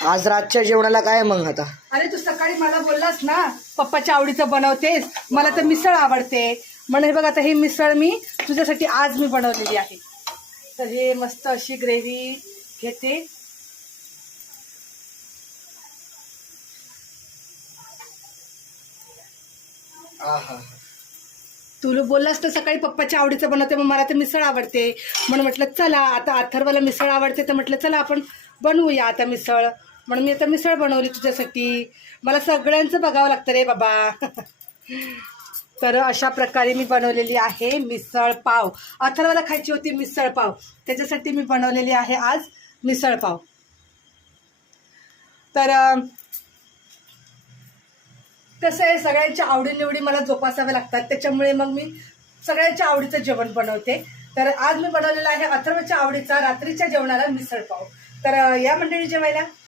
आज रातच्या जेवणाला काय मग आता? अरे तू सकाळी मला बोललास ना पप्पाच्या आवडीचं बनवतेस, मला तर मिसळ आवडते म्हणून हे बघ आता ही मिसळ मी तुझ्यासाठी आज मी बनवलेली आहे. तर हे मस्त अशी ग्रेव्ही घेते. तुला बोललास तर सकाळी पप्पाच्या आवडीचं बनवते, मग मला तर मिसळ आवडते म्हणून म्हटलं चला आता अथर्वला मिसळ आवडते तर म्हटलं चला आपण बनवूया आता मिसळ. म्हणून मी आता मिसळ बनवली तुझ्यासाठी. मला सगळ्यांचं बघावं लागतं रे बाबा. तर अशा प्रकारे मी बनवलेली आहे मिसळ पाव. अथर्वला खायची होती मिसळ पाव, त्याच्यासाठी मी बनवलेली आहे आज मिसळ पाव. तर कसं आहे सगळ्यांच्या आवडीनिवडी मला जोपासाव्या लागतात, त्याच्यामुळे मग मी सगळ्यांच्या आवडीचं जेवण बनवते. तर आज मी बनवलेलं आहे अथर्वच्या आवडीचा रात्रीच्या जेवणाला मिसळ पाव. तर या मंडळी जेवायला.